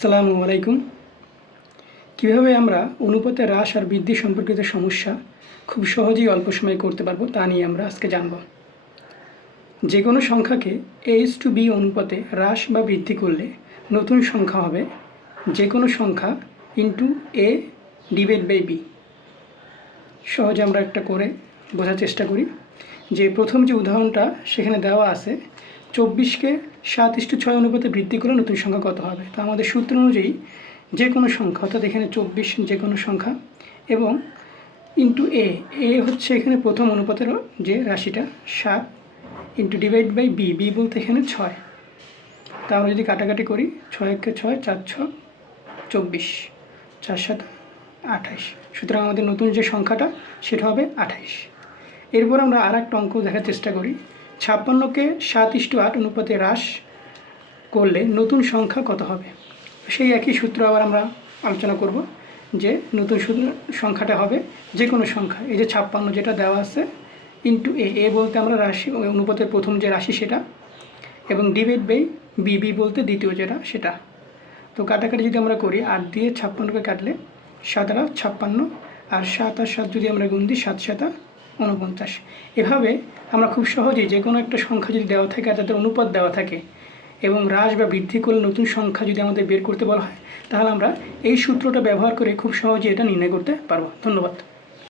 আসসালামু আলাইকুম। কীভাবে আমরা অনুপাতে হ্রাস আর বৃদ্ধি সম্পর্কিত সমস্যা খুব সহজেই অল্প সময়ে করতে পারবো তা নিয়ে আমরা আজকে জানব। যে কোনো সংখ্যাকে a:b অনুপাতে হ্রাস বা বৃদ্ধি করলে নতুন সংখ্যা হবে যে কোনো সংখ্যা ইন্টু a/b। সহজে আমরা একটা করে বোঝার চেষ্টা করি। যে প্রথম যে উদাহরণটা সেখানে দেওয়া আছে 24কে 7:6 অনুপাতে বৃদ্ধি করলে নতুন সংখ্যা কত হবে। তো আমাদের সূত্র অনুযায়ী যে কোনো সংখ্যা, অর্থাৎ এখানে 24 যে কোনো সংখ্যা এবং ইন্টু এ হচ্ছে এখানে প্রথম অনুপাতের যে রাশিটা 7 ইন্টু ডিভাইড বাই বি বলতে এখানে 6। তা আমরা যদি কাটাকাটি করি 6 × 6 4 × 6 24, 4 × 7 28। সুতরাং আমাদের নতুন যে সংখ্যাটা সেটা হবে 28। এরপর আমরা আর একটা অঙ্ক দেখার চেষ্টা করি। 56কে 7:8 অনুপাতে হ্রাস করলে নতুন সংখ্যা কত হবে। সেই একই সূত্র আবার আমরা আলোচনা করব যে নতুন সংখ্যাটা হবে যে কোনো সংখ্যা, এই যে 56 যেটা দেওয়া আছে ইন্টু এ বলতে আমরা রাশি অনুপাতের প্রথম যে রাশি সেটা, এবং ডিভাইড বাই বি বলতে দ্বিতীয় যেটা সেটা। তো কাটাকাটি যদি আমরা করি 8 দিয়ে 56কে কাটলে 7 × 56, আর 7 আর 7 যদি আমরা গুণ দিই 7 × 7 = 49। এভাবে আমরা খুব সহজেই যে কোনো একটা সংখ্যা যদি দেওয়া থাকে আর তাদের অনুপাত দেওয়া থাকে এবং হ্রাস বা বৃদ্ধি করলে নতুন সংখ্যা যদি আমাদের বের করতে বলা হয়, তাহলে আমরা এই সূত্রটা ব্যবহার করে খুব সহজেই এটা নির্ণয় করতে পারবো। ধন্যবাদ।